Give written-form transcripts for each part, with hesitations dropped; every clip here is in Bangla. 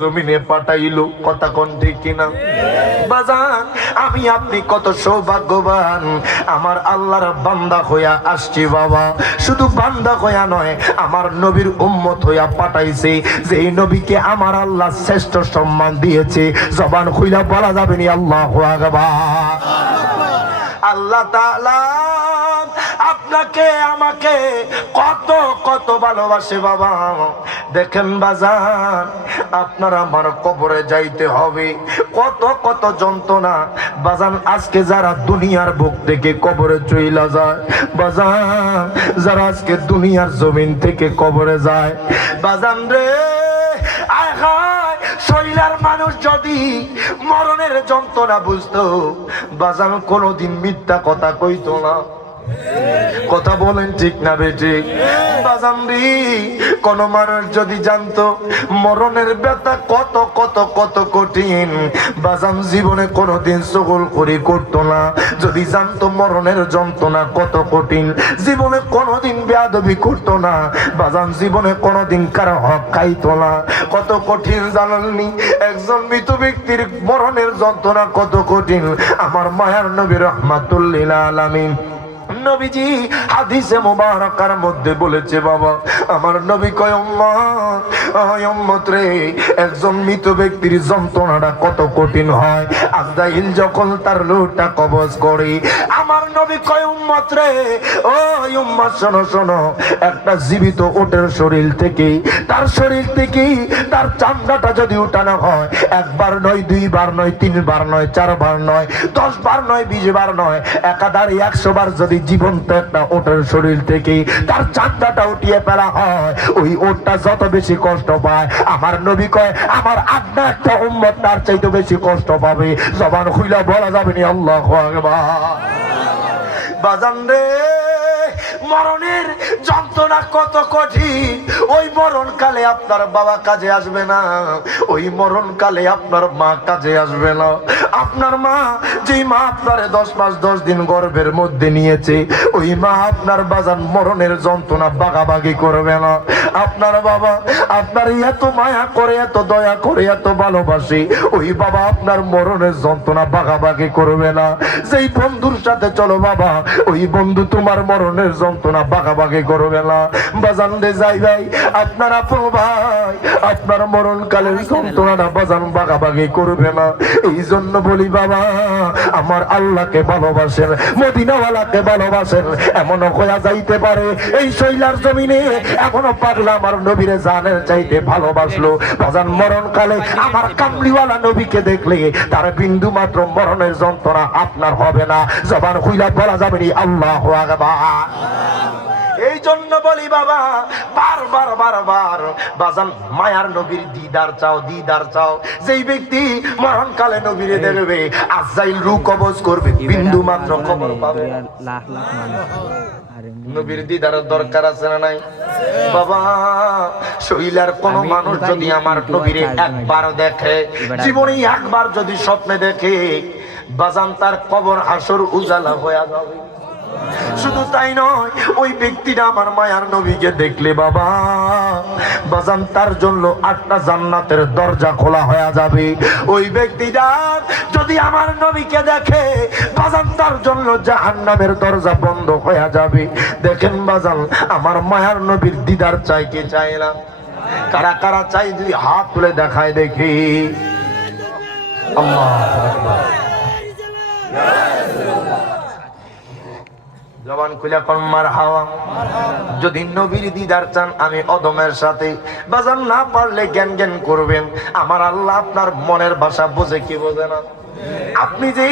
জমিনে পাঠাইলো, কথা কোন ঠিক কিনা? বাজান, আমি আপনি কত সৌভাগ্যবান, আমার আল্লাহর বান্দা হইয়া আসছি বাবা। শুধু বান্দা হইয়া নয়, আমার নবীর উম্মত হইয়া পাঠাইছে, যেই নবীকে আমার আল্লাহ শ্রেষ্ঠ সম্মান দিয়েছে। জবান খুইলা বলা যাবে নি আল্লাহু আকবার। আল্লাহ তাআলা আপনাকে আমাকে কত কত ভালোবাসে বাবা। দেখেন বাজান, আপনার আমার কবরে যাইতে হবে, কত কত যন্ত্রণা বাজান। আজকে যারা দুনিয়ার বুক থেকে কবরে চইলা যায় বাজান, যারা আজকে দুনিয়ার জমিন থেকে কবরে যায় বাজান রে, আয় হায়, শৈলার মানুষ যদি মরণের যন্ত্রণা বুঝতো বাজান, কোনদিন মিথ্যা কথা কইতো না। কথা বলেন ঠিক না বেঠিক? বাজানরি, কোন মানুষ যদি জানতো মরণের ব্যথা কত কত কত কঠিন বাজান, জীবনে কোনদিন চগল করে করতো না। যদি জানতো মরণের যন্ত্রণা কত কঠিন, জীবনে কোনদিন বেয়াদবি করতো না বাজান, জীবনে কোনদিন কারো হক খাইতো না। কত কঠিন জানাননি? একজন মৃত ব্যক্তির মরণের যন্ত্রণা কত কঠিন। আমার মায়ার নবী রাহমাতুল্লিল আলামিন নবীজি হাদিসে মুবারাকার মধ্যে বলেছে বাবা, আমার নবী কয় উম্মত রে, একজন মৃত ব্যক্তির যন্ত্রণাটা কত কঠিন হয়। আজরাইল যখন তার রূহটা কবজ করে, আমার নবী কয় উম্মত রে, ও উম্মত শোনো শোনো, একটা জীবিত উটের শরীর থেকে, তার শরীর থেকে তার চামড়াটা যদি উঠানো হয়, একবার নয়, দুইবার নয়, তিনবার নয়, চারবার নয়, 10 বার নয়, 20 বার নয়, একাধারে 100 বার যদি জীবন্ত একটা ওটের শরীর থেকে তার চামড়াটা উঠিয়ে ফেলা হয়, ওই ওটটা যত বেশি কষ্ট পায়, আমার নবী কয় আমার আড্ডা একটা উম্মত তার চাইতে বেশি কষ্ট পাবে। জবান খুইলা বলা যাবে না আল্লাহু আকবার। বাজান রে, মরণের যন্ত্রণা কত কঠিন। ওই মরণকালে আপনার বাবা কাজে আসবে না, ওই মরণকালে আপনার মা কাজে আসবে না। আপনার মা, যেই মা আপনার 10 মাস 10 দিন গর্ভের মধ্যে নিয়েছে, ওই মা আপনার বাজান মরণের যন্ত্রণা ভাগাভাগি করবে না। আপনার বাবা আপনার এত মায়া করে, এত দয়া করে, এত ভালোবাসে, ওই বাবা আপনার মরণের যন্ত্রণা ভাগাভাগি করবে না। যেই বন্ধুর সাথে চলো বাবা, ওই বন্ধু তোমার মরণের যন্ত্রণা ভাগাভাগি করবে না। বাজান রে যাই ভাই, আপনার আপন ভাই আপনার মরণকালের যন্ত্রণাটা বাজান ভাগাভাগি করবে না। এই জন্য বলি বাবা, আমার আল্লাহকে ভালোবাসেন, মদিনাওয়ালাকে ভালোবাসেন। এমনও হয়ে যাইতে পারে এই শৈলার জমিনে এমনও পাগলা আমার নবীরে জানের চাইতে ভালোবাসলো বাজান, মরণকালে আমার কামলিওয়ালা নবীকে দেখলে তার বিন্দু মাত্র মরণের যন্ত্রণা আপনার হবে না। জবান খুইলা বলা যাবে না আল্লাহু আকবার। এই জন্য বলি বাবা, বারবার বারবার বাজান, মায়ার নবীর দিদার চাও, দিদার চাও। যেই ব্যক্তি মরণকালে নবীরে দেখবে, আজরাইল রূহ কবজ করবে, বিন্দু মাত্র খবর পাবে। নবীর দিদারের দরকার আছে না নাই বাবা? শৈলার কোন মানুষ যদি আমার নবীরে একবার দেখে, জীবনে একবার যদি স্বপ্নে দেখে বাজান, তার কবর হাসর উজালা হয়ে যাবে। শুধু তাই নয়, ওই ব্যক্তিটা আমার মায়ার নবীকে দেখলে বাবা বাজান, তার জন্য 8টা জান্নাতের দরজা খোলা হয়ে যাবে। ওই ব্যক্তিটা যদি আমার নবীকে দেখে বাজান, তার জন্য জাহান্নামের দরজা বন্ধ হয়ে যাবে। দেখেন বাজান, আমার মায়ার নবীর দিদার চাই কে চায় না? কারা কারা চাই যদি হাত তুলে দেখায় দেখি। আল্লাহু আকবার। জবান খুলে কম্মার হাওয়া। যদি নবীর দিদার চান, আমি অদমের সাথে বাজান, না পারলে জ্ঞান জ্ঞান করবেন। আমার আল্লাহ আপনার মনের ভাষা বোঝে কি বোঝে না? আপনি যে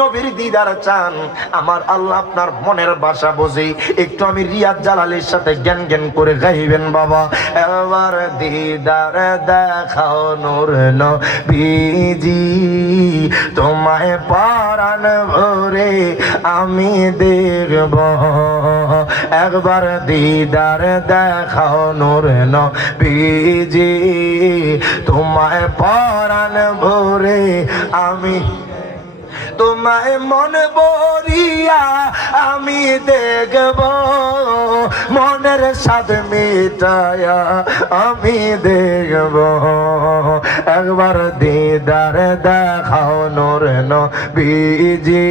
নবীর দিদার চান, আমার আল্লাহ আপনার মনের ভাষা বোঝে। একটু আমি রিয়াজ জালালের সাথে জ্ঞান জ্ঞান করে গাইবেন বাবা। এবার দিদার দেখাও নূর নবীজি, তোমায় পরাণ ভরে আমি দেখব। একবার দিদার দেখাও নূর নবীজি, তোমায় পরাণ ভরে আমি, তোমায় মন ভরিয়া দিয়া আমি দেখব, মনের স্বাদ মিটায়া আমি দেখব, একবার দিদার দেখাও নূর নবীজি,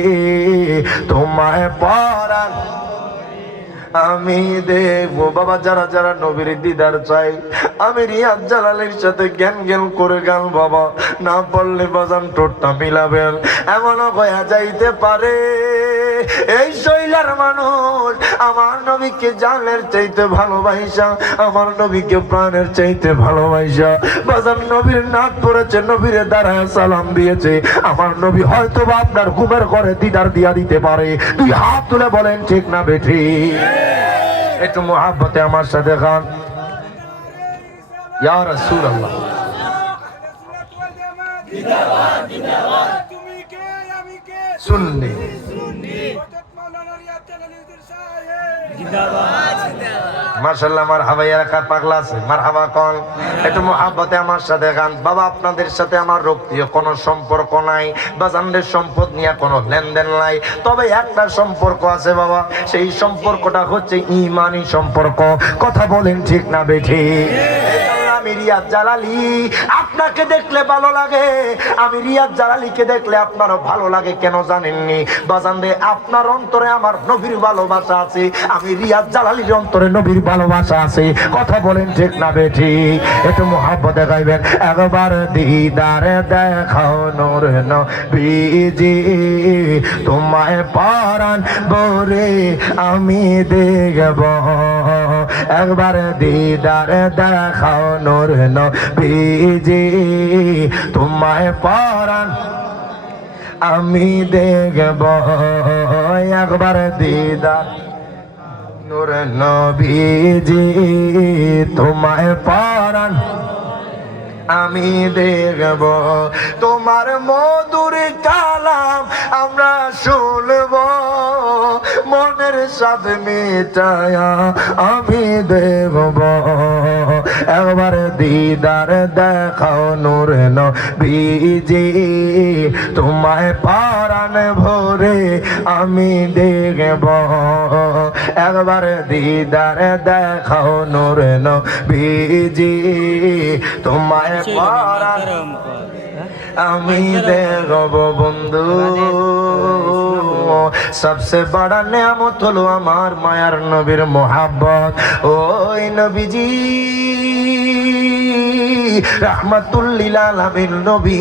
তোমায় পরাণ আমি দেখবো। বাবা, যারা যারা নবীর দিদার চাই, আমি রিয়াজ জালালের সাথে জ্ঞান জ্ঞান করে গান বাবা, না পড়লে বাজান টোটটা মিলাবেন, এমনও হয়ে যাইতে পারে এই শৈলার মানুষ আমার নবীকে জানের চাইতে ভালোবাসা, আমার নবীকে প্রাণের চাইতে ভালোবাসা বাজান নবীর নাক পড়েছে, নবীর দ্বারায় সালাম দিয়েছে। আমার নবী হয়তো বা আপনার ঘুমের ঘরে দিদার দিয়া দিতে পারে। তুই হাত তুলে বলেন ঠিক না বেঠি? একটু মোহাব্বতে আমার সাথে গান, ইয়া রাসূলুল্লাহ। সুন্নি মাশাআল্লাহ, মারহাবা। এলাকার পাগলা আছে, মারহাবা কোন? একটু মোহাব্বতে আমার সাথে গান। বাবা, আপনাদের সাথে আমার রক্তীয় কোনো সম্পর্ক নাই, বাজানদের সম্পদ নিয়ে কোনো লেনদেন নাই, তবে একটা সম্পর্ক আছে বাবা, সেই সম্পর্কটা হচ্ছে ঈমানি সম্পর্ক। কথা বলেন ঠিক না বেঠি? আমি রিয়াজ জালালি, আপনাকে দেখলে ভালো লাগে, আমি রিয়াজ জালালিকে দেখলে আপনারও ভালো লাগে। কেন জানেননি বাজান রে? আপনার অন্তরে আমার নবীর ভালোবাসা আছে, আমি রিয়াজ জালালির অন্তরে নবীর ভালোবাসা আছে। কথা বলেন ঠিক না বেঠি? একটু মোহাব্বতে গাইবেন, একবার দিদারে দেখাও নূর নবীজি, তোমায় পরাণ ভরে আমি দেখব, একবার দিদারে দেখাও নূর নবীজি, তোমায় পরাণ আমি দেখব, একবার দিদার নূর নবীজি, তোমায় পরাণ আমি দেখব, তোমার মধুর কালাম আমরা শুনব, মনের স্বাদ মিটায়া আমি দেখব, একবার দিদার দেখাও নূর নবীজি, তোমায় পরাণ ভরে আমি দেখব, একবার দিদার দেখাও নূর নবীজি, তোমায় পরাণ আমি দেখব। বন্ধু, সবসে বড় নেয়ামত হলো আমার মায়ার নবীর মোহাব্বত। ওই নবীজি রাহমাতুল লিল আলামিন নবী,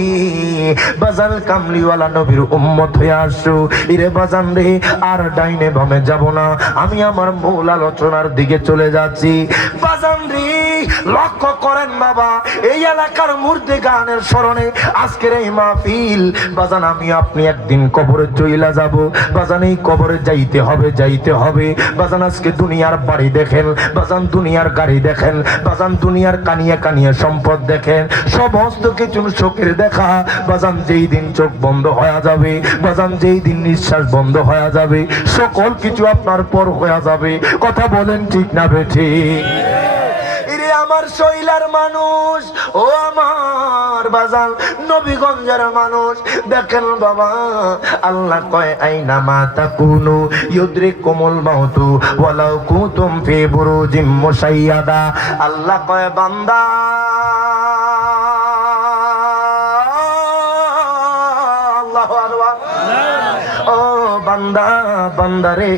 বাজাল কামলিওয়ালা নবীর উম্মত হয়ে আসো। ইরে বাজান রে, আর ডাইনে বামে যাব না, আমি আমার মূল আলোচনার দিকে চলে যাচ্ছি। বাজান রে, লক্ষ্য করেন বাবা, এই এলাকার মুর্দে গানের স্মরণে আজকের এই মাহফিল। বাজান, আমি আপনি একদিন কবরে চইলা যাব বাজান, এই কবরে যাইতে হবে, যাইতে হবে বাজান। আজকে দুনিয়ার বাড়ি দেখেন বাজান, দুনিয়ার গাড়ি দেখেন বাজান, দুনিয়ার কানিয়া কানিয়া সম্পদ দেখেন, সমস্ত কিছু চোখের দেখা বাজান। যেই দিন চোখ বন্ধ হয়ে যাবে বাজান, যেই দিন নিঃশ্বাস বন্ধ হয়ে যাবে, সকল কিছু আপনার পর হয়ে যাবে। কথা বলেন ঠিক না বেঠিক? আমার শৈলার মানুষ, ও আমার বাজান নবীগঞ্জের মানুষ, দেখেন বাবা, আল্লাহ কয় আইনা মা তাকুনু ইউদরিকুমুল মাউতু ওয়ালাউ কুনতুম ফি বুরুজিম মুশাইয়াদা। আল্লাহ কয় বান্দা, আল্লাহু আকবার, ও বান্দা, বান্দারে,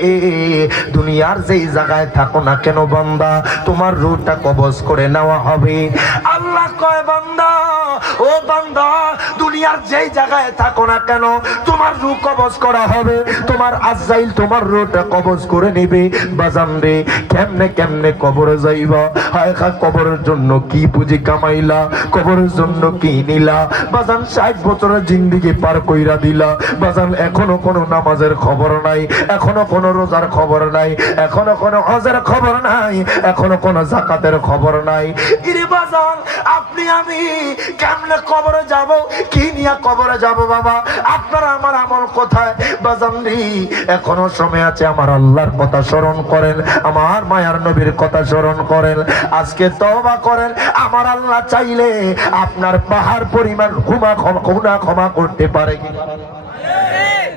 দুনিয়ার যেই জায়গায় থাকো না কেন বান্দা, তোমার রূহটা কবজ করে নেওয়া হবে। আল্লাহ কয় বান্দা, ও বান্দা, দুনিয়ার যেই জায়গায় থাকো না কেন তোমার রূহ কবজ করা হবে, তোমার আজরাইল তোমার রূহটা কবজ করে নেবে। বাজান রে, কেমনে কেমনে কবরে যাইবা? হায় খা, কবরের জন্য কি পুঁজি কামাইলা, কবরের জন্য কি নিলা বাজান? 60 বছরের জিন্দেগি পার কইরা দিলা বাজান, এখনো কোনো নামাজের খবর নাই, এখনো কোনো রোজার খবর নাই, এখনো কোনো হজের খবর নাই, এখনো কোনো যাকাতের খবর নাই। ইরে বাজান, আপনি আমি কেমনে কবরে যাব? কি নিয়ে কবরে যাব বাবা? আপনার আমার আমল কোথায় বাজান রে? এখনো সময় আছে, আমার আল্লাহর কথা স্মরণ করেন, আমার মায়ার নবীর কথা স্মরণ করেন, আজকে তওবা করেন। আমার আল্লাহ চাইলে আপনার পাহাড় পরিমাণ গুনাহ ক্ষমা করতে পারে কি?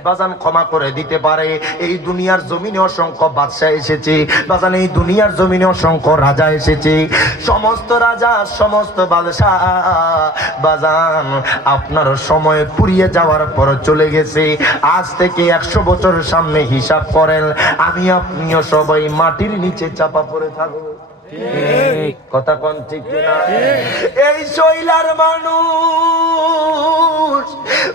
বাজান ক্ষমা করে দিতে পারে। এই দুনিয়ার জমিনে অসংখ্য বাদশা এসেছে বাজান, এই দুনিয়ার জমিনে অসংখ্য রাজা এসেছে, সমস্ত রাজা সমস্ত বাদশা বাজান আপনার সময় পুরিয়ে যাওয়ার পর চলে গেছে। আজ থেকে 100 বছর সামনে হিসাব করেন, আমি আপনিও সবাই মাটির নিচে চাপা পড়ে থাকবো। কথা কোন ঠিক কিনা? এই শৈলার মানুষ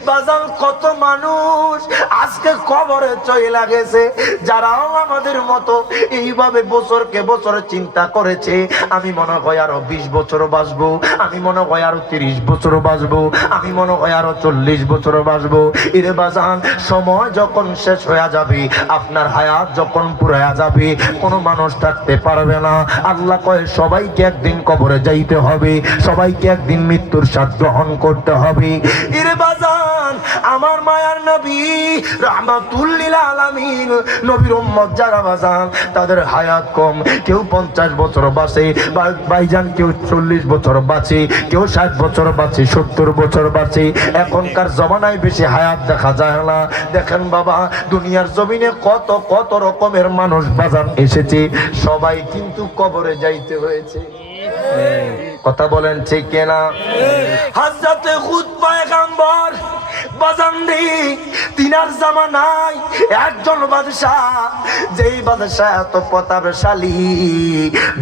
বাজান, কত মানুষ আজকে কবরে চইলা গেছে, যারাও আমাদের মতো এইভাবে বছরকে বছর চিন্তা করেছে আমি মনে হয় আরো 20 বছর বাঁচবো, আমি মনে হয় আরো 30 বছর বাঁচবো, আমি মনে হয় আরো 40 বছর বাঁচবো। এরে বাজান, সময় যখন শেষ হয়ে যাবে, আপনার হায়াত যখন পুরায়া যাবে, কোনো মানুষ থাকতে পারবে না। আল্লাহ কয় সবাইকে একদিন কবরে যাইতে হবে, সবাইকে একদিন মৃত্যুর স্বাদ গ্রহণ করতে হবে। এরে বাজান, আমার মায়ার নবী রাহমাতুল লিল আলামিন নবীর উম্মত যারা বাজান, তাদের হায়াত কম, কেউ 50 বছর বাঁচে ভাইজান, কেউ 40 বছর বাঁচে, কেউ 60 বছর বাঁচে, 70 বছর বাঁচে। এখনকার জমানায় বেশি হায়াত দেখা যায় না। দেখেন বাবা, দুনিয়ার জমিনে কত কত রকমের মানুষ বাজান এসেছে, সবাই কিন্তু কবরে যাইতে হয়েছে। কথা বলেন ঠিক কিনা? হযরতে খুদ পয়গম্বর বাজান রে, তিনার জামানায় একজন বাদশাহ, যেই বাদশাহ এত প্রতাপশালী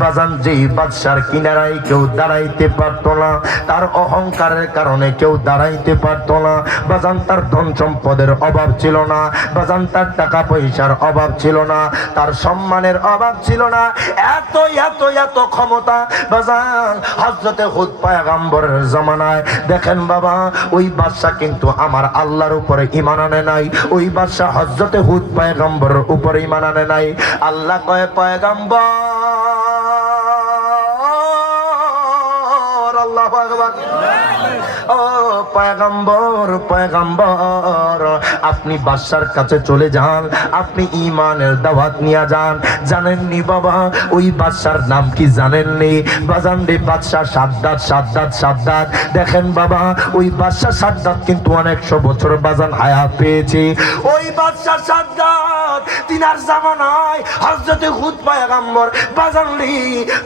বাজান, যেই বাদশার কিনারায় কেউ দাঁড়াইতে পারতো না, তার অহংকারের কারণে কেউ দাঁড়াইতে পারতো না বাজান। তার ধন সম্পদের অভাব ছিল না বাজান, তার টাকা পয়সার অভাব ছিল না, তার সম্মানের অভাব ছিল না, এত এত এত ক্ষমতা বাজান হযরতে হুদ পয়গম্বরের জামানায়। দেখেন বাবা, ওই বাদশা কিন্তু আমার আল্লাহর উপরে ঈমান আনে নাই, ওই বাদশা হযরতে হুদ পয়গম্বরের উপরে ঈমান আনে নাই। আল্লাহ কয় পয়গম্বর, আল্লাহু আকবার, ও পয়গম্বর পয়গম্বর, আপনি বাদশার কাছে চলে যান, আপনি ঈমানের দাওয়াত নিয়ে যান। জানেননি বাবা ওই বাদশার নাম কি? জানেননি বাজান রে? বাদশা সাদ্দাত, সাদ্দাত, সাদ্দাত। দেখেন বাবা, ওই বাদশা সাদ্দাত কিন্তু অনেকশো বছর বাজান হায়াত পেয়েছে। ওই বাদশা সাদ্দাত তিনার জামানায় হযরতে হুদ পয়গম্বর বাজান রে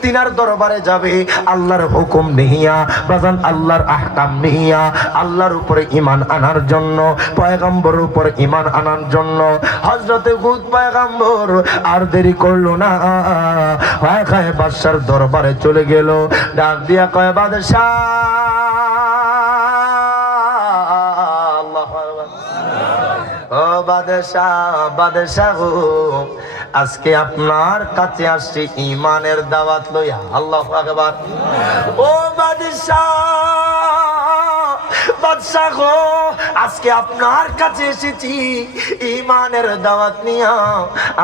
তিনার দরবারে যাবে আল্লাহর হুকুম নিয়া বাজান, আল্লাহর আহকাম নিয়া, আল্লাহর উপরে ঈমান আনার জন্য, পয়গম্বরের উপর ঈমান আনার জন্য। হযরতে হুদ পয়গম্বর আর দেরি করলো না, ভয় খায় বাদশার দরবারে চলে গেল। ডাক দিয়া কয় বাদশা, ও বাদশা, বাদশা গো, আজকে আপনার কাছে আসছি ঈমানের দাওয়াত লইয়া। আল্লাহু আকবার। ও বাদশা, বাদশা গো, আজকে আপনার কাছে এসেছি ঈমানের দাওয়াত নিয়া।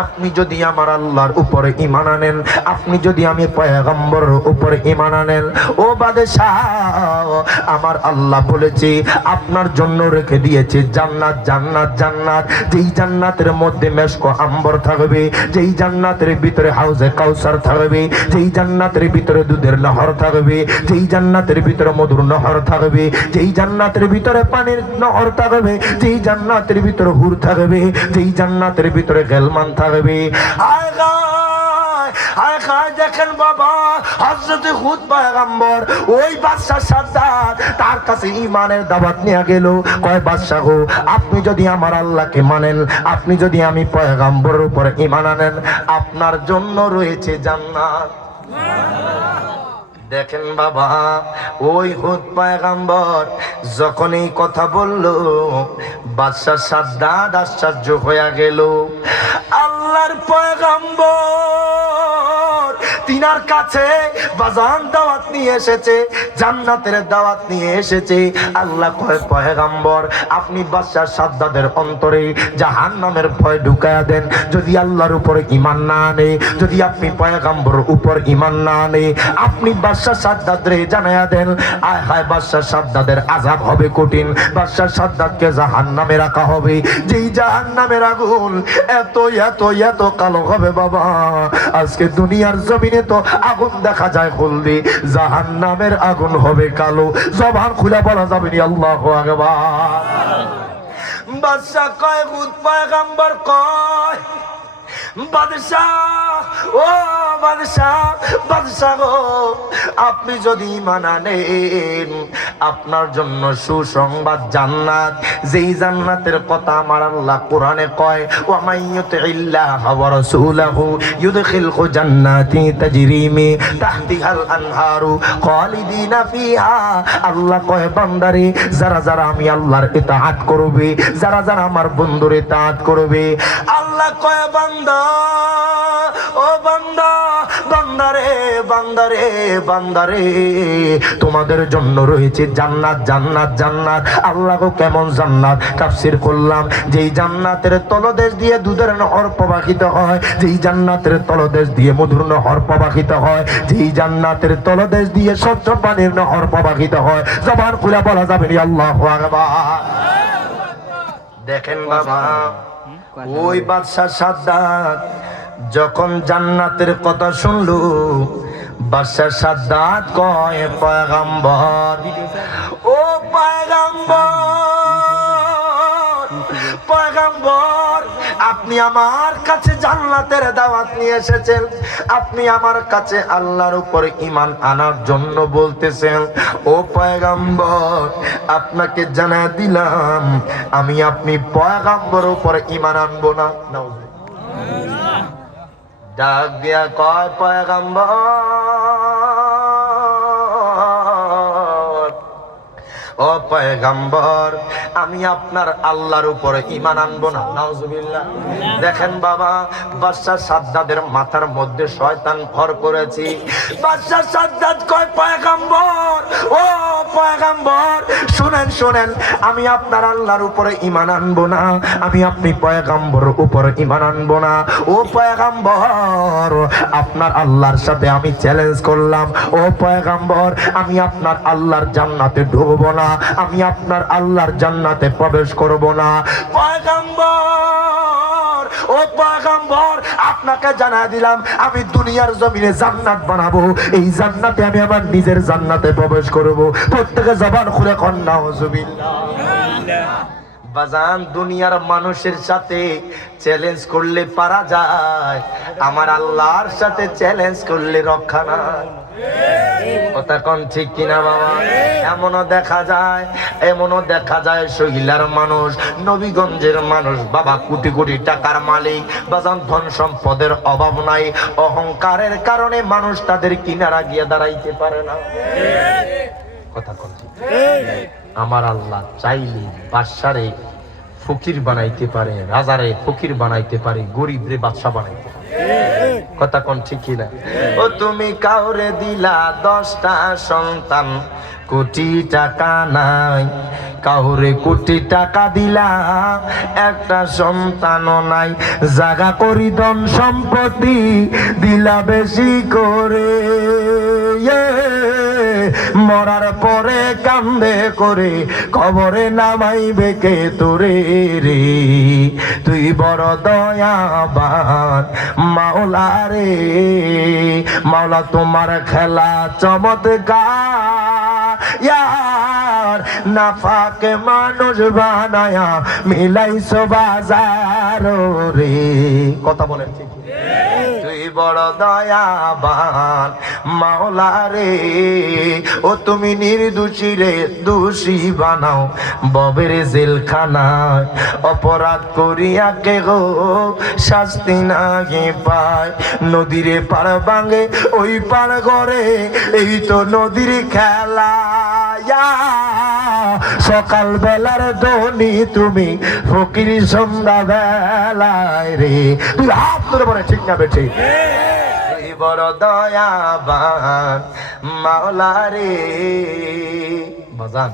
আপনি যদি আমার আল্লাহর উপরে ঈমান আনেন, আপনি যদি আমি পয়গম্বরের উপরে ঈমান আনেন, ও বাদশা, আমার আল্লাহ বলেছে আপনার জন্য রেখে দিয়েছে জান্নাত, জান্নাত, জান্নাত। যেই জান্নাতের মধ্যে মেশক আম্বর থাকবে, যেই জান্নাতের ভিতরে হাউজে কাউসার থাকবে, যেই জান্নাতের ভিতরে দুধের নহর থাকবে, যেই জান্নাতের ভিতরে মধুর নহর থাকবে, যেই জান্নাতের ভিতরে পানির নহর থাকবে, যেই জান্নাতের ভিতরে হুর থাকবে, যেই জান্নাতের ভিতরে গেলমান থাকবে। আয় গায়, আয় গায়। দেখেন বাবা, হযরতে হুদ পয়গম্বর ওই বাদশা সাদ্দাত তার কাছে ঈমানের দাওয়াত নিয়ে গেল। কয় বাদশা গো, আপনি যদি আমার আল্লাহকে মানেন, আপনি যদি আমি পয়গম্বরের উপরে ঈমান আনেন, আপনার জন্য রয়েছে জান্নাত। দেখেন বাবা, ওই হুদ পয়গম্বর যখন এই কথা বলল, বাদশা সাদ্দাত আশ্চর্য হয়ে গেল। আল্লাহর পয়গম্বর তিনার কাছে বাজান দাওয়াত নিয়ে এসেছে, জান্নাতের দাওয়াত নিয়ে এসেছে। আল্লাহ কয় পয়গম্বর, আপনি বাদশা সাদ্দাতের অন্তরে জাহান্নামের ভয় ঢুকায়া দেন। যদি আল্লাহর উপরে ঈমান না আনে, যদি আপনি পয়গম্বরের উপর ঈমান না আনে, আপনি বাদশা সাদ্দাতরে জানায়া দেন। আয় হায়, বাদশা সাদ্দাতের আযাব হবে কঠিন, বাদশা সাদ্দাতকে জাহান্নামে রাখা হবে। যেই জাহান্নামের আগুন এত এত এত কালো হবে বাবা, আজকে দুনিয়ার জমিনে তো আগুন দেখা যায় হলদে, জাহান্নামের আগুন হবে কালো। জবান খুলে বলা যাবে না আল্লাহু আকবার। বাদশাহ কয় হুদ পয়গম্বর কয় বাদশাহ, ও বাদশাহ, বাদশাহ গো, আপনি যদি ঈমান আনেন আপনার জন্য সুসংবাদ জান্নাত, যেই জান্নাতের কথা আমার আল্লাহ কোরআনে কয়, ওয়া মাইয়ুতিল্লাহা ওয়া রাসূলাহু ইউদখিলহু জান্নাতিন তাজরি মিন তাহতিহাল আনহারু খালিদিনা ফিহা। আল্লাহ কয় বান্দারে, যারা যারা আমি আল্লাহর ইতাআত করবে, যারা যারা আমার বন্ধুর ইতাআত করবে, আল্লাহ কয় বান্দা, ও বান্দা, বান্দারে, বান্দারে, বান্দারে, তোমাদের জন্য রয়েছে জান্নাত, জান্নাত, জান্নাত। আল্লাহ গো কেমন জান্নাত? তাফসীর করলাম, যেই জান্নাতের তলদেশ দিয়ে দুধের নহর প্রবাহিত হয়, যেই জান্নাতের তলদেশ দিয়ে মধুর নহর প্রবাহিত হয়, যেই জান্নাতের তলদেশ দিয়ে স্বচ্ছ পানির নহর প্রবাহিত হয়, জবান খুলে বলা যাবে না আল্লাহু আকবার। দেখেন বাবা, ওই বাদশাহ সাদ্দাত যখন জান্নাতের কথা শুনলো, বাদশাহ সাদ্দাত কয় পয়গম্বর, ও পয়গম্বর, পয়গম্বর, আপনি আমার কাছে জান্নাতের দাওয়াত নিয়ে এসেছেন, আপনি আমার কাছে আল্লাহর উপর ঈমান আনার জন্য বলতেছেন। ও পয়গম্বর, আপনাকে জানা দিলাম আমি আপনি পয়গম্বর উপর ঈমান আনবো না। ডাক দিয়া কয় পয়গম্বর, ও পয়গম্বর, আমি আপনার আল্লাহর উপরে ঈমান আনবো না। নাউজুবিল্লাহ। দেখেন বাবা, বাদশাহ সাদ্দাদের মাথার মধ্যে শয়তান ভর করেছে। বাদশাহ সাদ্দাদ কয় পয়গম্বর, ও পয়গম্বর, শুনেন শুনেন, আমি আপনার আল্লাহর উপরে ঈমান আনবো না, আমি আপনি পয়গম্বরের উপরে ঈমান আনবো না। ও পয়গম্বর, আপনার আল্লাহর সাথে আমি চ্যালেঞ্জ করলাম, ও পয়গম্বর, আমি আপনার আল্লাহর জান্নাতে ঢুকবো না, আমি আপনার আল্লাহর জান্নাতে প্রবেশ করব না। পয়গম্বর, ও পয়গম্বর, আপনাকে জানা দিলাম আমি দুনিয়ার জমিনে জান্নাত বানাবো, এই জান্নাতে আমি আমার নিজের জান্নাতে প্রবেশ করব। প্রত্যেকে জবান খুলে কন নাউজুবিল্লাহ। বাজান, দুনিয়ার মানুষের সাথে চ্যালেঞ্জ করলে পারা যায়, আমার আল্লাহর সাথে চ্যালেঞ্জ করলে রক্ষা নাই। কথা কোন ঠিক কিনা বাবা? এমনও দেখা যায় শৈলার মানুষ, নবীগঞ্জের মানুষ বাবা, কোটি কোটি টাকার মালিক, বাজান ধন সম্পদের অভাব নাই, অহংকারের কারণে মানুষ তাদের কিনারা গিয়ে দাঁড়াইতে পারে না। কথা কোন ঠিক? আমার আল্লাহ চাইলে বাদশারে ফকির বানাইতে পারে, রাজারে ফকির বানাইতে পারে, গরিবরে বাদশা বানাইতে পারে। কথা কোন ঠিক কিনা? ও তুমি কাউরে দিলা 10টা সন্তান, কোটি টাকা নাই, কাউরে কোটি টাকা দিলা একটা সন্তানও নাই, জাগা করি ধন সম্পত্তি দিলা বেশি করে, মরার পরে কান্দে করে কবরে নামাইবে কে তোরে রে, তুই বড় দয়াবান মাওলা রে, মাওলা তোমার খেলা চমৎকার, নাফাকে মানুষ বানায়া মিলাইছো বাজার রে। কথা বলেন ঠিক? তুই বড় দয়াবান মাওলা রে, ও তুমি নির্দোষী রে দোষী বানাও ববের জেলখানায়, অপরাধ করিয়া কে গো শাস্তি নাহি পায়, নদীরে পার ভাঙে ওই পার ঘরে, এই তো নদীর খেলা, সকাল বেলার ধনী তুমি ফকির সন্ধ্যা বেলায় রে। তুই হাত ধরে বলে ঠিক না বেঠে? তুই বড় দয়াবান মাওলা রে। বাজান,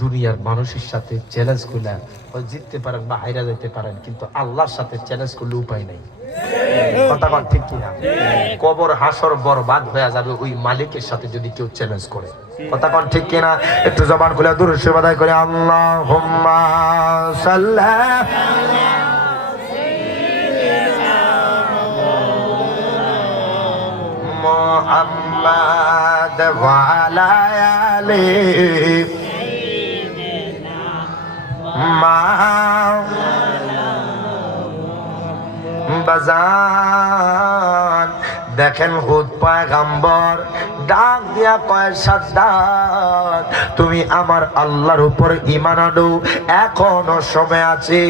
দুনিয়ার মানুষের সাথে চ্যালেঞ্জ করলে জিততে পারেন বা হাইরা যেতে পারেন, কিন্তু আল্লাহর সাথে চ্যালেঞ্জ করলে উপায় নাই। কথা বল ঠিক কিনা? কবর হাসর বরবাদ হয়ে যাবে ওই মালিকের সাথে যদি কেউ চ্যালেঞ্জ করে। কথা বল ঠিক কিনা? একটু জবান খুলে দুরূদ শরীফ আদায় করে আল্লাহুম্মা সাল্লি মুহাম্মাদ ওয়া আলা আলিহি মা বাজান দেখেন হুদ পয়গম্বর ডাক দিয়া কয় সাদ্দাত তুমি আমার আল্লাহর উপর ঈমান আনো এখনো সময় আছে।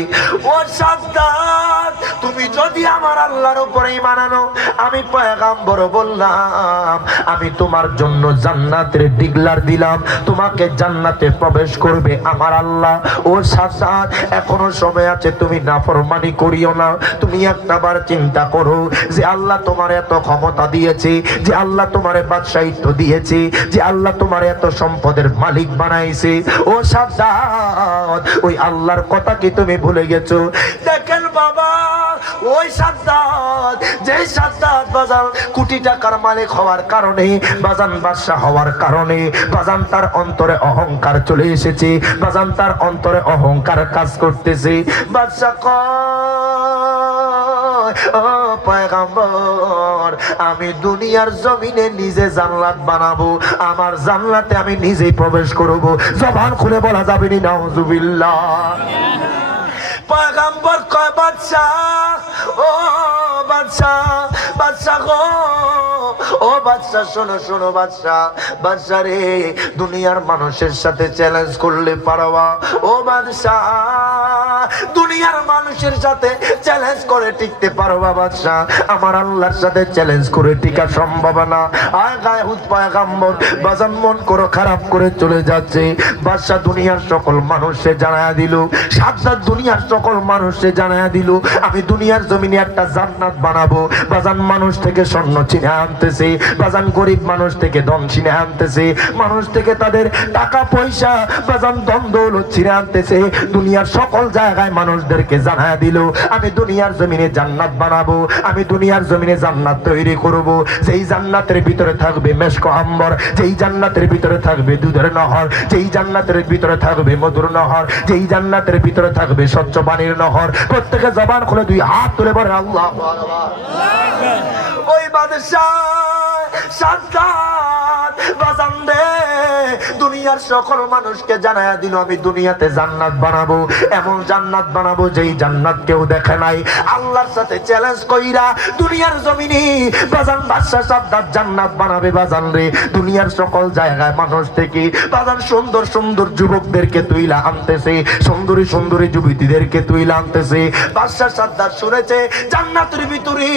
ও সাদ্দাত তুমি যদি আমার আল্লাহর উপর ঈমান আনো আমি পয়গম্বর বললাম আমি তোমার জন্য জান্নাতের ডিগলার দিলাম, তোমাকে জান্নাতে প্রবেশ করবে আমার আল্লাহ। ও সাদ্দাত এখনো সময় আছে, তুমি নাফরমানি করিও না। তুমি একটাবার চিন্তা করো যে আল্লাহ তোমার এত ক্ষমতা দিয়েছে, যে আল্লাহ তোমারে বাদশাহিত্ব দিয়েছে, যে আল্লাহ তোমার এত সম্পদের মালিক বানাইছে। ও সাদ্দাত ওই আল্লাহর কথা কি তুমি ভুলে গেছো? দেখেন বাবা ওই সাদ্দাত, যে সাদ্দাত বাজান কোটি টাকার মালিক হওয়ার কারণে, বাজান বাদশা হওয়ার কারণে বাজান তার অন্তরে অহংকার চলে এসেছে, বাজান তার অন্তরে অহংকার কাজ করতেছে। বাদশা কয় ও পয়গম্বর আমি দুনিয়ার জমিনে নিজে জান্নাত বানাবো, আমার জান্নাতে আমি নিজেই প্রবেশ করব। জবান খুলে বলা যাবে না নাউজুবিল্লাহ। পয়গম্বর কয় বাদশা ও বাদশা, বাদশা গো ও বাদশা শোনো শোনো বাদশা, বাদশা রে দুনিয়ার মানুষের সাথে চ্যালেঞ্জ করলে পারবা? ও বাদশা দুনিয়ার মানুষের সাথে চ্যালেঞ্জ করে টিকতে পারবা বাদশা? আমার আল্লাহর সাথে চ্যালেঞ্জ করে টিকা সম্ভব না। আয় গায়ে হুদ পয়গম্বর বাজান মন করো খারাপ করে চলে যাচ্ছে। বাদশা দুনিয়ার সকল মানুষকে জানায়া দিল, সাদ্দাত দুনিয়ার সকল মানুষকে জানায়া দিল আমি দুনিয়ার জমিনে একটা জান্নাত বানাবো। বাজান মানুষ থেকে স্বর্ণ চিনে আনতেছে, বাজান গরিব মানুষ থেকে ধন চিনে আনতেছে, মানুষ থেকে তাদের টাকা পয়সা বাজান ধন দৌলত চিনে আনতেছে। দুনিয়ার সকল জায়গায় মানুষদেরকে জানায়া দিল আমি দুনিয়ার জমিনে জান্নাত বানাবো, আমি দুনিয়ার জমিনে জান্নাত তৈরি করব। যেই জান্নাতের ভিতরে থাকবে মেশক আম্বর, যেই জান্নাতের ভিতরে থাকবে দুধের নহর, যেই জান্নাতের ভিতরে থাকবে মধুর নহর, যেই জান্নাতের ভিতরে থাকবে স্বচ্ছ পানির নহর। প্রত্যেকে জবান খুলে দুই হাত তুলে বলে আল্লাহু আকবার। ওই বাদশা সাদ্দাত বাজান দে দুনিয়ার সকল মানুষকে জানায়া দিল আমি দুনিয়াতে জান্নাত বানাবো, এমন জান্নাত বানাবো যেই জান্নাত কেউ দেখে নাই। আল্লাহর সাথে চ্যালেঞ্জ কইরা দুনিয়ার জমিনে বাজান বাদশা সাদ্দাত জান্নাত বানাবে। বাজান রে দুনিয়ার সকল জায়গায় মানুষ থেকে বাজান সুন্দর সুন্দর যুবকদেরকে তুইলা আনতেছে, সুন্দরী সুন্দরী যুবতীদেরকে তুইলা আনতেছে। বাদশা সাদ্দাত শুনেছে জান্নাতের ভিতরে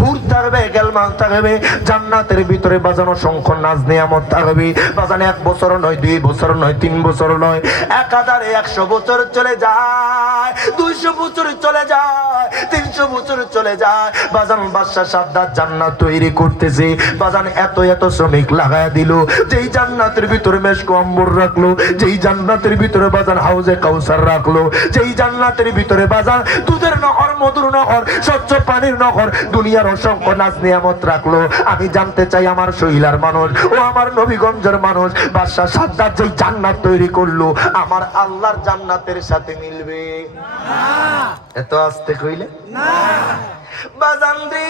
হুর থাকবে, গেলমান থাকবে, জান্নাতের ভিতরে বাজান অসংখ্য নাজ নিয়ামত থাকবে। বাজান 1 বছর নয়, 2 বছর নয়, 3 বছর নয়, 1000-100 বছর চলে যায়, 200 বছর চলে যায়, 300 বছর চলে যায়। বাজান বাদশা সাদ্দাত জান্নাত তৈরি করতেছে। বাজান এত এত শ্রমিক লাগায়া দিল, যেই জান্নাতের ভিতরে মেশক আম্বর রাখলো, যেই জান্নাতের ভিতরে বাজান হাউজে কাউসার রাখলো, যেই জান্নাতের ভিতরে বাজান দুধের নহর, মধুর নহর, স্বচ্ছ পানির নহর, দুনিয়ার অসংখ্য নাজ নিয়ামত রাখলো। আমি জানতে চাই আমার শৈলার মানুষ ও আমার নবীগঞ্জের মানুষ বাদশা সাদ্দাত যেই জান্নাত তৈরি করলো আমার আল্লাহর জান্নাতের সাথে মিলবে না? এত আস্তে কইলে না বাজান রে।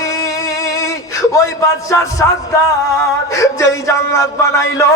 ওই বাদশা সাদ্দাত যেই জান্নাত বানাইলো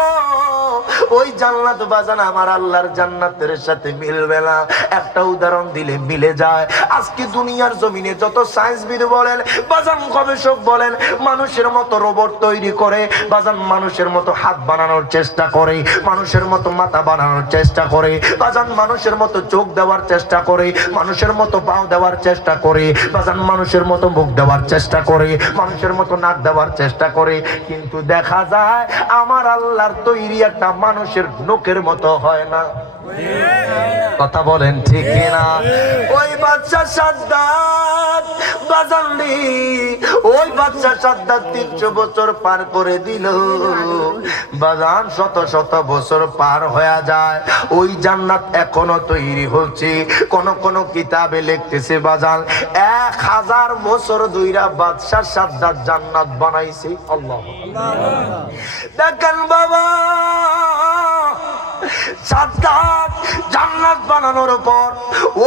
ওই জান্নাত বাজান আমার আল্লাহর জান্নাতের সাথে মিলবে না। একটা উদাহরণ দিলে মিলে যায়। আজকে দুনিয়ার জমিনে যত সায়েন্সবিদ বলেন, বাজান গবেষক বলেন, মানুষের মতো রোবট তৈরি করে, বাজান মানুষের মতো হাত বানানোর চেষ্টা করে, মানুষের মতো মাথা বানানোর চেষ্টা করে, বাজান মানুষের মতো চোখ দেওয়ার চেষ্টা করে, মানুষের মতো পাও দেওয়ার চেষ্টা করে, বাজান মানুষের মতো মুখ দেওয়ার চেষ্টা করে, মানুষের মতো নাক দেওয়ার চেষ্টা করে, কিন্তু দেখা যায় আমার আল্লাহর তৈরি একটা মানুষের নোকের মতো হয় না। কথা বলেন ঠিক না? ওই বাদশা সাদ্দাত বাজান রে, ওই বাদশা সাদ্দাত 300 বছর পার করে দিল। বাজান শত শত বছর পার হয়ে যায়, ওই জান্নাত এখনো তৈরি হচ্ছে। কোন কোন কিতাবে লিখতেছে বাজান 1000 বছর ধইরা বাদশা সাদ্দাত জান্নাত বানাইছে। আল্লাহ দেখেন বাবা সাদ্দাত জান্নাত বানানোর পর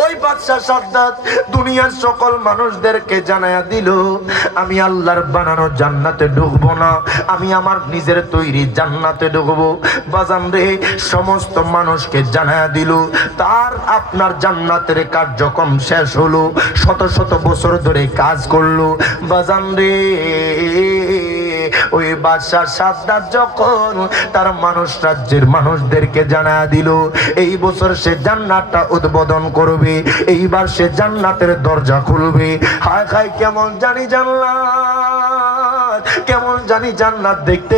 ওই বাদশাহ সাদ্দাত দুনিয়ার সকল মানুষদেরকে জানায়া দিল, আমি আল্লাহর বানানো জান্নাতে ঢুকবো না, আমি আমার নিজের তৈরি জান্নাতে ঢুকবো। বাজান রে, সমস্ত মানুষকে জানায়া দিল, তার আপনার জান্নাতের কার্যক্রম শেষ হলো, শত শত বছর ধরে কাজ করলো। বাজান রে, ওই বাদশাহ সাদ্দাত যখন তার মানুষ রাজ্যের মানুষদেরকে জানায়া দিল, এই বছর সে জান্নাতটা উদ্বোধন করবে, এইবার সে জান্নাতের দরজা খুলবে। হায় হায়, কেমন জানি জান্নাত, কেমন জানি জান্নাত দেখতে।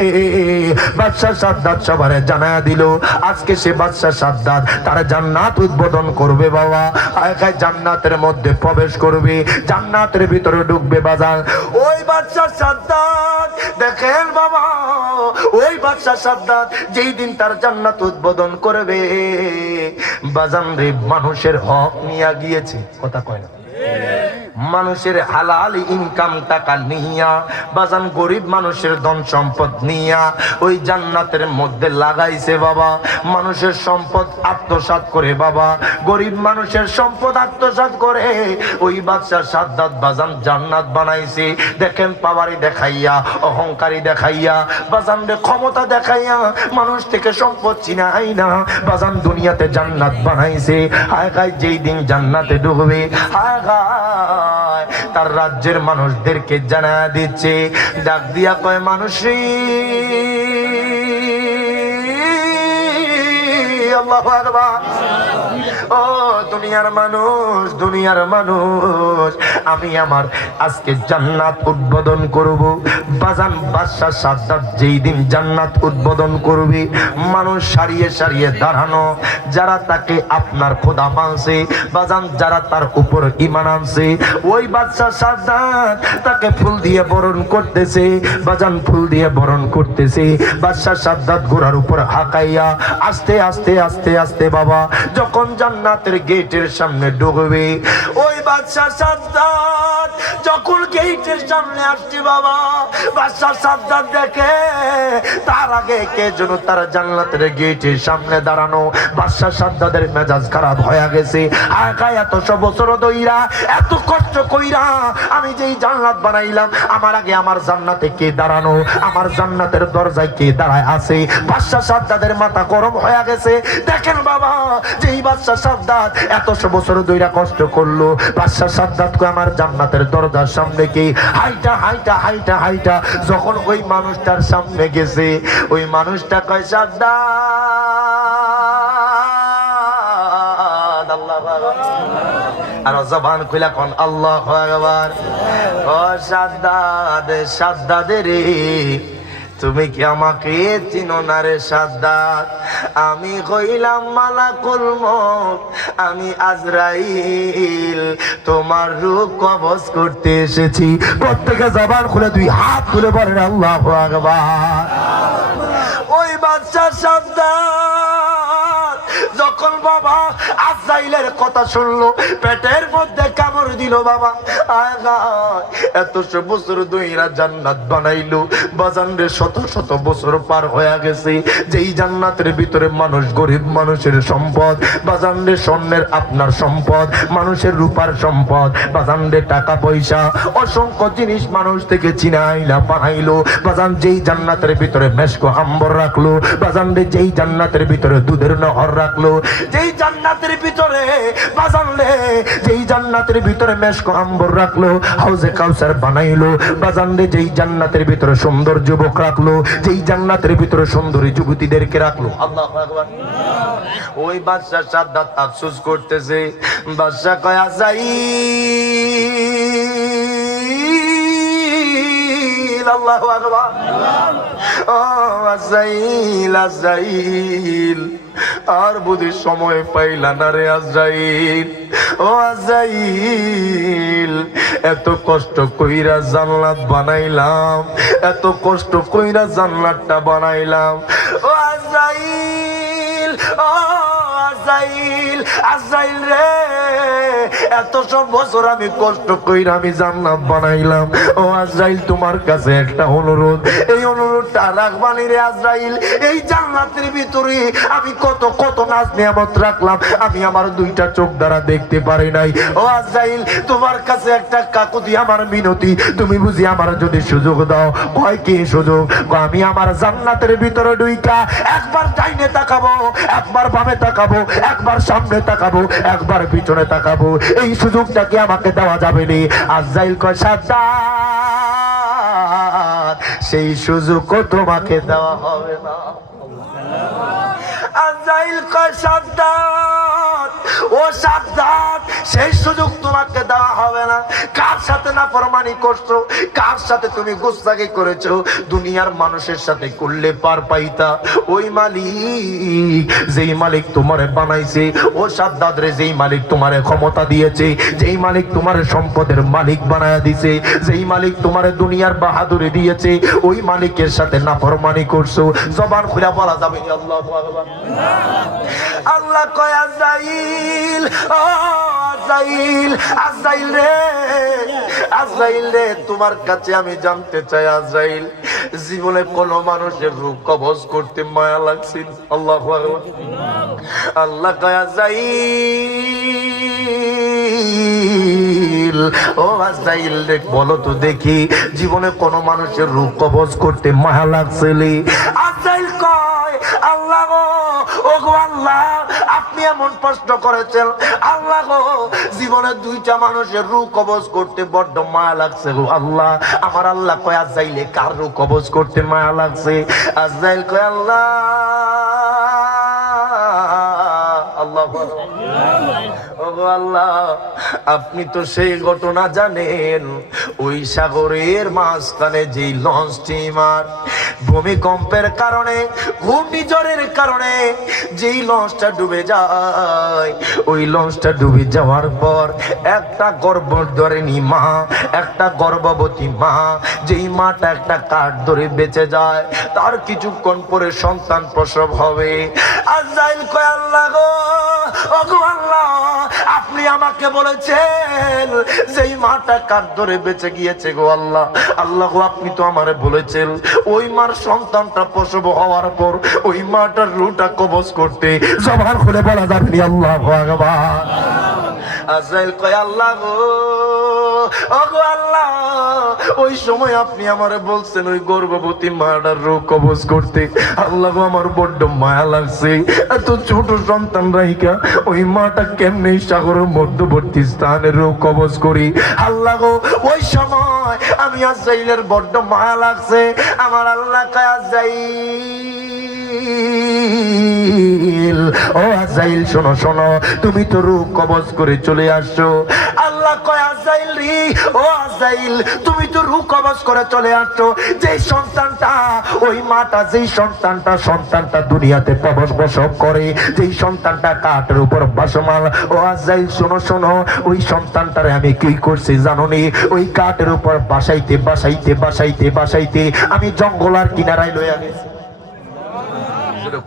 বাদশাহ সাদ্দাত সবারে জানায়া দিল, আজকে সে বাদশাহ সাদ্দাত তার জান্নাত উদ্বোধন করবে বাবা। হায় হায়, জান্নাতের মধ্যে প্রবেশ করবে, জান্নাতের ভিতরে ঢুকবে। বাজার ওই বাদশাহ সাদ্দাত দেখেন বাবা, ওই বাদশাহ সাদ্দাত যেই দিন তার জান্নাত উদ্বোধন করবে, বাজান রে, মানুষের হক নিয়ে গিয়েছে, কথা কয় না, মানুষের হালাল ইনকাম টাকা নিয়া, বাজান গরিব মানুষের ধন সম্পদ নিয়া ওই জান্নাতের মধ্যে লাগাইছে বাবা। মানুষের সম্পদ আত্মসাৎ করে বাবা, গরিব মানুষের সম্পদ আত্মসাৎ করে ওই বাদশাহ সাদ্দাত বাজান জান্নাত বানাইছে। দেখেন, পাওয়ারি দেখাইয়া, অহংকারী দেখাইয়া, বাজান রে ক্ষমতা দেখাইয়া মানুষ থেকে সম্পদ চিনাই না, বাজান দুনিয়াতে জান্নাত বানাইছে। হায় হায়, যেই দিন জান্নাতে ঢুকবে, হায় হায়, তার রাজ্যের মানুষদেরকে জানা দিচ্ছে, ডাক দিয়া কয়, মানুষই আল্লাহু আকবার, ও দুনিয়ার মানুষ, দুনিয়ার মানুষ, আমি আমার আজকে জান্নাত উদ্বোধন করব। বাজান বাদশাহ সাদ্দাত যেই দিন জান্নাত উদ্বোধন করবে, মানুষ সারিয়ে সারিয়ে দাঁড়ানো, যারা তাকে আপনার খোদা মানছে, বাজান যারা তার উপর ঈমান আনছে, ওই বাদশাহ সাদ্দাত তাকে ফুল দিয়ে বরণ করতেছে, বাজান ফুল দিয়ে বরণ করতেছে। বাদশাহ সাদ্দাত ঘোড়ার উপর হাঁকাইয়া আস্তে আস্তে আস্তে আস্তে বাবা যখন জান্নাতের গেটের সামনে ঢুকবে, ওই বাদশাহ সাদ্দাত যখন গেটের সামনে আসছে বাবা, বাদশাহ সাদ্দাত দেখে তার আগে কে যেন তার জান্নাতের গেটের সামনে দাঁড়ানো। বাদশাহ সাদ্দাতের মেজাজ খারাপ হয়ে গেছে, আগায় এত বছর ধইরা এত কষ্ট কইরা আমি যেই জান্নাত বানাইলাম, আমার আগে আমার জান্নাতে কে দাঁড়ানো, আমার জান্নাতের দরজায় কে দাঁড়ায় আছে। বাদশাহ সাদ্দাতের মাথা গরম হয়ে গেছে। দেখেন বাবা, যেই বাদশাহ সাদ্দাত এত বছর ধইরা কষ্ট করলো, বাদশাহ সাদ্দাত কো আমার জান্নাতের দরজার সামনে কি হাইটা হাইটা হাইটা হাইটা যখন ওই মানুষটার সামনে গেছে, ওই মানুষটা কয়, সাদ্দাত, আল্লাহু আকবার, আর জবান খুলে কোন আল্লাহু আকবার। ও সাদ্দাত, সাদ্দাত রে, তুমি কি আমাকে চিনো না রে সাদ্দাত? আমি হইলাম মালাকুল মউত, আমি আজরাইল, তোমার রূহ কবজ করতে এসেছি। প্রত্যেকে জবান খুলে দুই হাত তুলে বলেন আল্লাহু আকবার। ওই বাদশাহ সাদ্দাত যখন বাবা আজরাইলের কথা শুনলো, পেটের মধ্যে কামড় দিল বাবা। এত বছর ধইরা জান্নাত বানাইলো, বাজান রে শত শত বছর পার হয়ে গেছে, যেই জান্নাতের ভিতরে মানুষ গরিব মানুষের সম্পদ, বাজান রে স্বর্ণের আপনার সম্পদ, মানুষের রূপার সম্পদ, বাজান রে টাকা পয়সা, অসংখ্য জিনিস মানুষ থেকে চিনাইলা বানাইলো। বাজান যেই জান্নাতের ভিতরে মেশকো আম্বর রাখলো, বাজান রে যেই জান্নাতের ভিতরে দুধের নহর রাখলো, যেই জান্নাতের ভিতরে বাজান রে যেই জান্নাতের ভিতরে মেশকো আম্বর রাখলো, হাউজে কাউসার বানাইলো, বাজান রে যেই জান্নাতের ভিতরে সুন্দর যুবক রাখলো, যেই জান্নাতের ভিতরে সুন্দরী যুবতীদেরকে রাখলো। আল্লাহু আকবার। ওই বাদশাহ সাদ্দাত আফসোস করতেছে, বাদশাহ কয়, আজাইল, আল্লাহু আকবার, ও আজাইল, আজাইল, আর বুঝি সময় পাইলা না রে আজরাইল। ও আজরাইল, এত কষ্ট কইরা জান্নাত বানাইলাম, এত কষ্ট কইরা জান্নাতটা বানাইলাম। ও আজরাইল, ও আজরাইল, আজরাইল রে, এত সব বছর আমি কষ্ট কইরা আমি জান্নাত বানাইলাম। ও আজরাইল, তোমার কাছে একটা অনুরোধ, এই অনুরোধটা রাখবানি রে আজরাইল। এই জান্নাতের ভিতরে আমি কত কত নাজ নিয়ামত রাখলাম, আমি আমার দুইটা চোখ দ্বারা দেখতে পারি নাই। ও আজরাইল, তোমার কাছে একটা কাকুতি আমার মিনতি, তুমি বুঝি আমার যদি সুযোগ দাও। কয় কি সুযোগ? আমি আমার জান্নাতের ভিতরে ঢুইকা একবার ডাইনে তাকাবো, একবার বামে তাকাবো, একবার সামনে তাকাবো, একবার পিছনে তাকাবো, এই সুযোগটা কি আমাকে দেওয়া যাবে না? আজরাইল কয় সাজ্জাদ, সেই সুযোগও তোমাকে দেওয়া হবে না। আজরাইল কয় সাজ্জাদ, ও সাজ্জাদ, সেই সুযোগ তোমাকে দেওয়া হবে না। কার সাথে নাফরমানি করছো, কার সাথে তুমি গুস্তাখি করেছো? দুনিয়ার মানুষের সাথে করলে পার পাইতা। ওই মালিক, যেই মালিক তোমারে বানাইছে, ও সাজ্জাদ রে, যেই মালিক তোমারে ক্ষমতা দিয়েছে, যেই মালিক তোমারে সম্পদের মালিক বানায়া দিয়েছে, যেই মালিক তোমারে দুনিয়ার বাহাদুরি দিয়েছে, ওই মালিকের সাথে নাফরমানি করছো। জবান খুলে বলা যাবে না আল্লাহু আকবার। আল্লাহ কয় আজরাইল, ও আজরাইল, আজরাইল রে, আজরাইল রে, তোমার কাছে আমি জানতে চাই আজরাইল, জীবনে কোন মানুষের রূপ কবজ করতে মায়া লাগছিল? আল্লাহু আকবার। আল্লাহ কয় আজরাইল, ও আজরাইল রে, বলো তো দেখি, জীবনে কোন মানুষের রূপ কবজ করতে মায়া লাগছিল? আজরাইল কয়, আল্লাহ গো, ও গো আল্লাহ, আপনি এমন প্রশ্ন করেছেন, আল্লাহ গো, জীবনে দুইটা মানুষের রূহ কবজ করতে বড্ড মায়া লাগছে গো আল্লাহ। আমার আল্লাহ কয় আজরাইলে কার রূহ কবজ করতে মায়া লাগছে? আজরাইল কয় আল্লাহ, আল্লাহ ওগো আল্লাহ, আপনি তো সেই ঘটনা জানেন, ওই সাগরের মাঝখানে যেই লঞ্চ স্টিমার ভূমিকম্পের কারণে, ঘূর্ণিঝড়ের কারণে যেই লঞ্চটা ডুবে যায়, ওই লঞ্চটা ডুবে যাওয়ার পর একটা গর্ভধারিণী মা, একটা গর্ভবতী মা, যেই মাটা একটা কাঠ ধরে বেঁচে যায়, তার কিছুক্ষণ পরে সন্তান প্রসব হবে। আজরাইল কয় আল্লাহ গো, ওগো আল্লাহ, আপনি আমাকে বলেছেন যেই মাটা কাঠ ধরে বেঁচে গিয়েছে গো আল্লাহ, আল্লাহ গো, আপনি তো আমারে বলেছেন ওই মার সন্তানটা প্রসব হওয়ার পর ওই মাটার রূহটা কবজ করতে। জবান খুলে বলা যাবে না আল্লাহু আকবার। আজরাইল কয় আল্লাহ গো, ওগো আল্লাহ, ওই সময় আপনি আমারে বলছেন ওই গর্ভবতী মাটার রূহ কবজ করতে। আল্লাহ গো, আমার বড্ড মায়া লাগছে, এত ছোট সন্তান রাইকা ওই মাটা কেমনে সাগরের মধ্যবর্তী স্থানে রূহ কবজ করি? আল্লাহ গো, ওই সময় আমি আজরাইলের বড্ড মায়া লাগছে। আমার আল্লাহ কয় আজরাইল, ও আজরাইল, শোনো শোনো, তুমি তো রূহ কবজ করে চলে আসছো। আল্লাহ কয় আজরাইল রে, ও আজরাইল, তুমি তো রূহ কবজ করে চলে আসছো। যেই সন্তানটা, ওই মাটা যেই সন্তানটা দুনিয়াতে প্রসব করে, যেই সন্তানটা কাঠের উপর বাসমাল, ও আজরাইল শোনো শোনো, ওই সন্তানটারে আমি কি করছি জানো নি? ওই কাঠের উপর বাসাইতে বাসাইতে বাসাইতে বাসাইতে আমি জঙ্গলার কিনারায় লইয়া গেছি।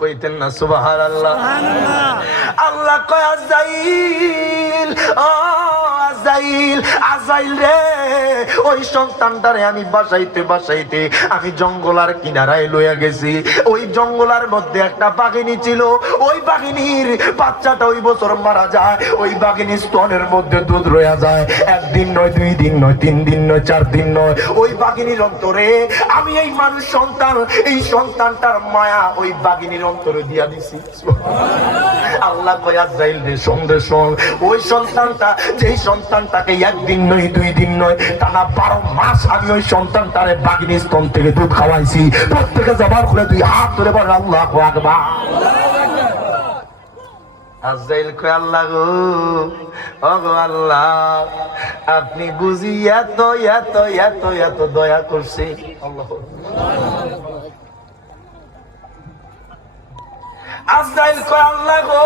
কইতেন না সুবহানাল্লাহ? আল্লাহ কয় আজরাইল, ও আজরাইল, আজরাইল রে, ওই সন্তানটারে আমি বাসাইতে বাসাইতে আমি জঙ্গলার কিনারায় লইয়া গেছি। ওই জঙ্গলার মধ্যে একটা বাঘিনী ছিল, ওই বাঘিনীর বাচ্চাটা ওই বছর মারা যায়। ওই বাঘিনীর স্তনের মধ্যে দুধ রয়ে যায়, একদিন নয়, 2 দিন নয়, 3 দিন নয়, 4 দিন নয়। ওই বাঘিনীর অন্তরে আমি এই মানুষ সন্তান, এই সন্তানটার মায়া ওই বাঘিনীর অন্তরে দিয়া দিছি। আল্লাহ কয় আজরাইল রে, সন্দেশ, ওই সন্তানটা, যেই সন্তানটাকে 1 দিন নয়, 2 দিন নয়, টানা 12 মাস আমি ওই সন্তানটারে বাঘিনীর স্তন থেকে দুধ খাওয়াইছি। প্রত্যেকে জবান খুলে 2 হাত ধরে বল আল্লাহু আকবার। আজরাইল কয় আল্লাহ গো, ওগো আল্লাহ, আপনি বুঝি এত এত এত এত দয়া করছে। আল্লাহু আজরাইল কয় আল্লাহ গো,